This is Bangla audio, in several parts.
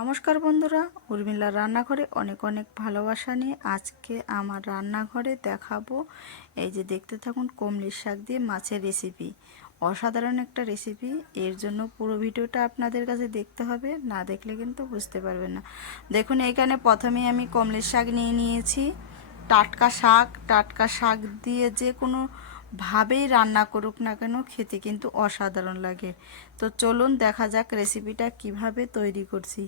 নমস্কার বন্ধুরা উর্মিলা রান্নাঘরে অনেক অনেক ভালোবাসা নিয়ে আজকে আমার রান্নাঘরে দেখাবো। এই যে দেখতে থাকুন, কমলির শাক দিয়ে মাছের রেসিপি অসাধারণ একটা রেসিপি এর জন্য পুরো ভিডিওটা আপনাদের কাছে দেখতে হবে, না দেখলে কিন্তু বুঝতে পারবেন না। দেখুন, এখানে প্রথমে আমি কমলির শাক নিয়ে নিয়েছি। টাটকা শাক টাটকা শাক দিয়ে যে কোনো ভাবেই রান্না করুক না কেন, খেতে কিন্তু অসাধারণ লাগে। তো চলুন দেখা যাক রেসিপিটা কীভাবে তৈরি করছি।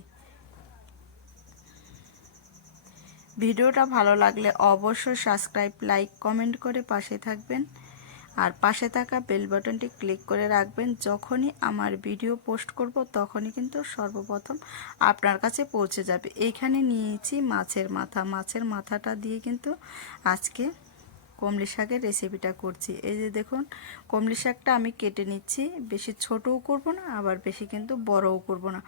ভিডিওটা ভালো লাগলে অবশ্যই সাবস্ক্রাইব লাইক কমেন্ট করে পাশে থাকবেন। আর পাশে থাকা বেল বাটনটি ক্লিক করে রাখবেন। যখনই আমার ভিডিও পোস্ট করব, তখনই কিন্তু সর্বপ্রথম আপনার কাছে পৌঁছে যাবে। এইখানে নিয়েছি মাছের মাথা। মাছের মাথাটা দিয়ে কিন্তু আজকে কমলি শাকের রেসিপিটা করছি। এই যে দেখুন, কমলি শাকটা আমি কেটে নিচ্ছি। বেশি ছোটও করব না, আবার বেশি কিন্তু বড়ও করব না।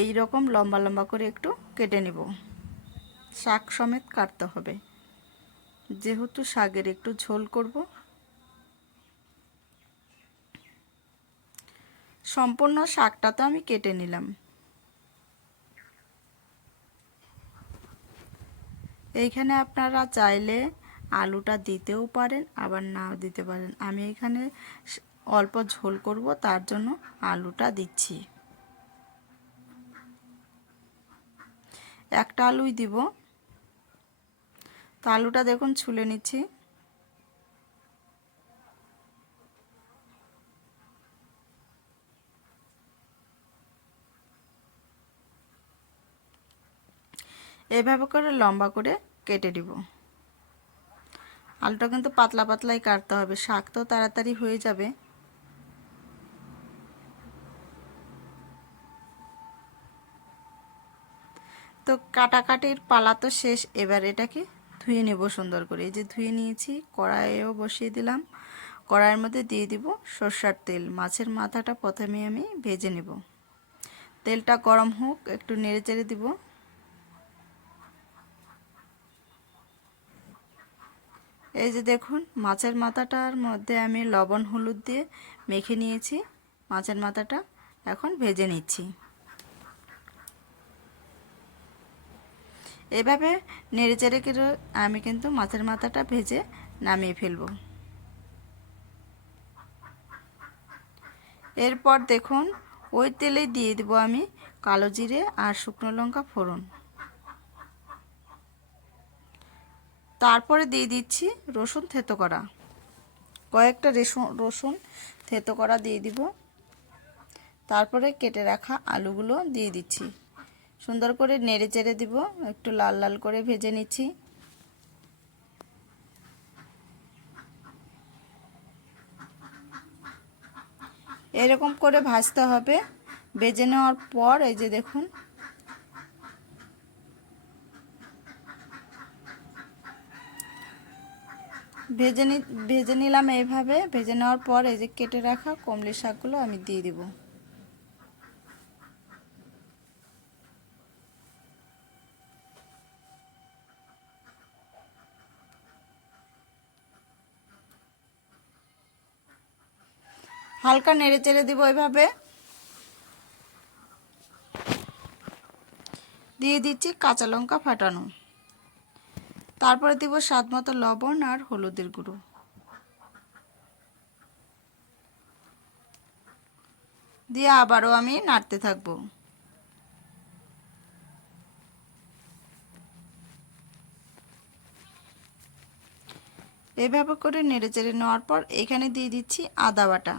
এই রকম লম্বা লম্বা করে একটু কেটে নেব। শাক সমেত কাটতে হবে। যেহেতু শাকের একটু ঝোল করব। সম্পূর্ণ শাকটা তো আমি কেটে নিলাম। এইখানে আপনারা চাইলে আলুটা দিতেও পারেন, আবার নাও দিতে পারেন। আমি এখানে অল্প ঝোল করব, তার জন্য আলুটা দিচ্ছি। একটা আলুই দিব। তো আলুটা দেখুন, ছুলে নিচ্ছি। এভাবে করে লম্বা করে কেটে দিব। আলুটা কিন্তু পাতলা পাতলাই কাটতে হবে, শাক তো তাড়াতাড়ি হয়ে যাবে। তো কাটাকাটির পালা তো শেষ, এবার এটাকে ধুয়ে নেব সুন্দর করে। এই যে ধুয়ে নিয়েছি, কড়াইয়েও বসিয়ে দিলাম। কড়াইয়ের মধ্যে দিয়ে দিব সর্ষার তেল। মাছের মাথাটা প্রথমে আমি ভেজে নেব। তেলটা গরম হোক, একটু নেড়ে চেড়ে দিব। এই যে দেখুন, মাছের মাথাটার মধ্যে আমি লবণ, হলুদ দিয়ে মেখে নিয়েছি। মাছের মাথাটা এখন ভেজে নিচ্ছি। এভাবে নেড়ে চেড়ে করে আমি কিন্তু মাছের মাথাটা ভেজে নামিয়ে ফেলব। এরপর দেখুন, ওই তেলে দিয়ে দেবো আমি কালো জিরে আর শুকনো লঙ্কা ফোড়ন। তারপরে দিয়ে দিচ্ছি রসুন থেতো করা। কয়েকটা রেসুন রসুন থেতো করা দিয়ে দিব। তারপরে কেটে রাখা আলুগুলো দিয়ে দিচ্ছি। সুন্দর করে নেড়ে চেড়ে দিব। একটু লাল লাল করে ভেজে নিচ্ছি। এরকম করে ভাজতে হবে। ভেজে নেওয়ার পর এই যে দেখুন। ভেজে নি, ভেজে নিলাম এইভাবে। ভেজে নেওয়ার পর এই যে কেটে রাখা কমলি শাকগুলো আমি দিয়ে দিব। হালকা নেড়ে চেড়ে দিব এভাবে দিয়ে দিচ্ছি কাঁচা লঙ্কা ফাটানো। তারপরে দিব স্বাদ মতো লবণ আর হলুদের গুঁড়ো। দিয়ে আবারও আমি নাড়তে থাকব। এভাবে করে নেড়ে চেড়ে নেওয়ার পর এখানে দিয়ে দিচ্ছি আদা বাটা।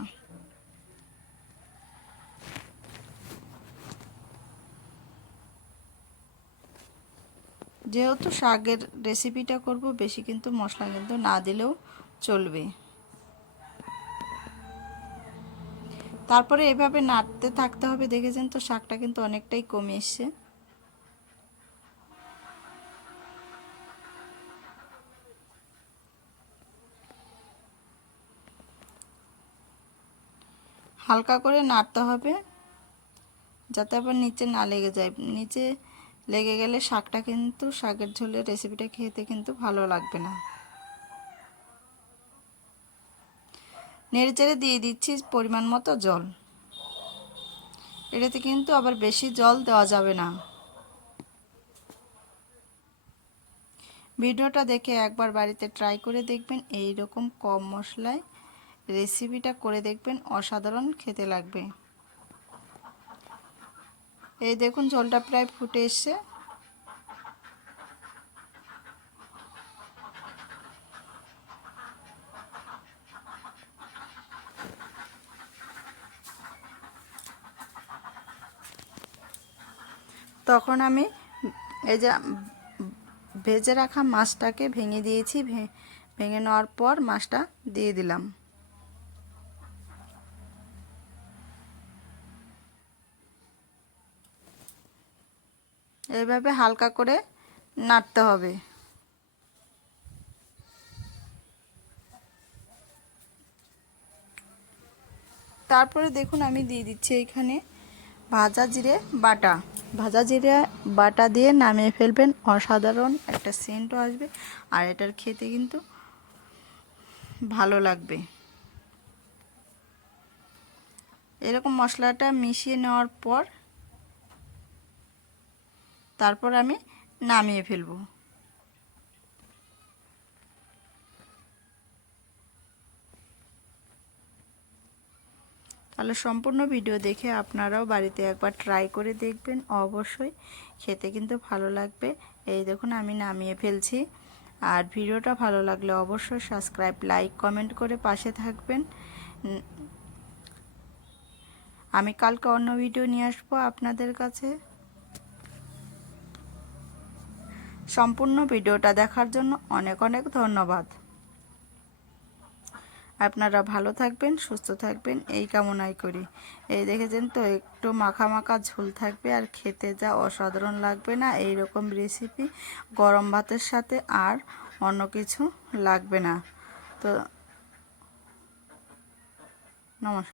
যেহেতু শাকের রেসিপিটা করব, বেশি কিন্তু মশলা কিন্তু না দিলেও চলবে। তারপরে এভাবে নাড়তে থাকতে হবে, দেখেছেন তো শাকটা কিন্তু অনেকটাই কমে এসছে। হালকা করে নাড়তে হবে, যাতে আবার নিচে না লেগে যায়। নিচে লেগে গেলে শাকটা কিন্তু, শাকের ঝোলের রেসিপিটা খেতে কিন্তু ভালো লাগবে না। নেড়েচেড়ে দিয়ে দিচ্ছি পরিমাণ মতো জল। এটাতে কিন্তু আবার বেশি জল দেওয়া যাবে না। ভিডিওটা দেখে একবার বাড়িতে ট্রাই করে দেখবেন এই রকম কম মশলায় রেসিপিটা করে দেখবেন, অসাধারণ খেতে লাগবে। এই দেখুন ঝোলটা প্রায় ফুটে এসছে। তখন আমি এই যে ভেজে রাখা মাছটাকে ভেঙে দিয়েছি ভেঙে নেওয়ার পর মাছটা দিয়ে দিলাম। এইভাবে হালকা করে নাড়তে হবে। তারপরে দেখুন আমি দিয়ে দিচ্ছি এখানে ভাজা জিরে বাটা। ভাজা জিরে বাটা দিয়ে নামিয়ে ফেলবেন, অসাধারণ একটা সেন্টও আসবে আর এটার খেতে কিন্তু ভালো লাগবে। এরকম মশলাটা মিশিয়ে নেওয়ার পর তারপর আমি নামিয়ে ফেলব। তাহলে সম্পূর্ণ ভিডিও দেখে আপনারাও বাড়িতে একবার ট্রাই করে দেখবেন অবশ্যই। খেতে কিন্তু ভালো লাগবে। এই দেখুন, আমি নামিয়ে ফেলছি। আর ভিডিওটা ভালো লাগলে অবশ্যই সাবস্ক্রাইব, লাইক, কমেন্ট করে পাশে থাকবেন। আমি কালকে অন্য ভিডিও নিয়ে আসব আপনাদের কাছে। সম্পূর্ণ ভিডিওটা দেখার জন্য অনেক অনেক ধন্যবাদ। আপনারা ভালো থাকবেন, সুস্থ থাকবেন, এই কামনাই করি। এই দেখেছেন তো, একটু মাখা মাখা ঝোল থাকবে আর খেতে যা অসাধারণ লাগবে না এই রকম রেসিপি গরম ভাতের সাথে আর অন্য কিছু লাগবে না। তো নমস্কার।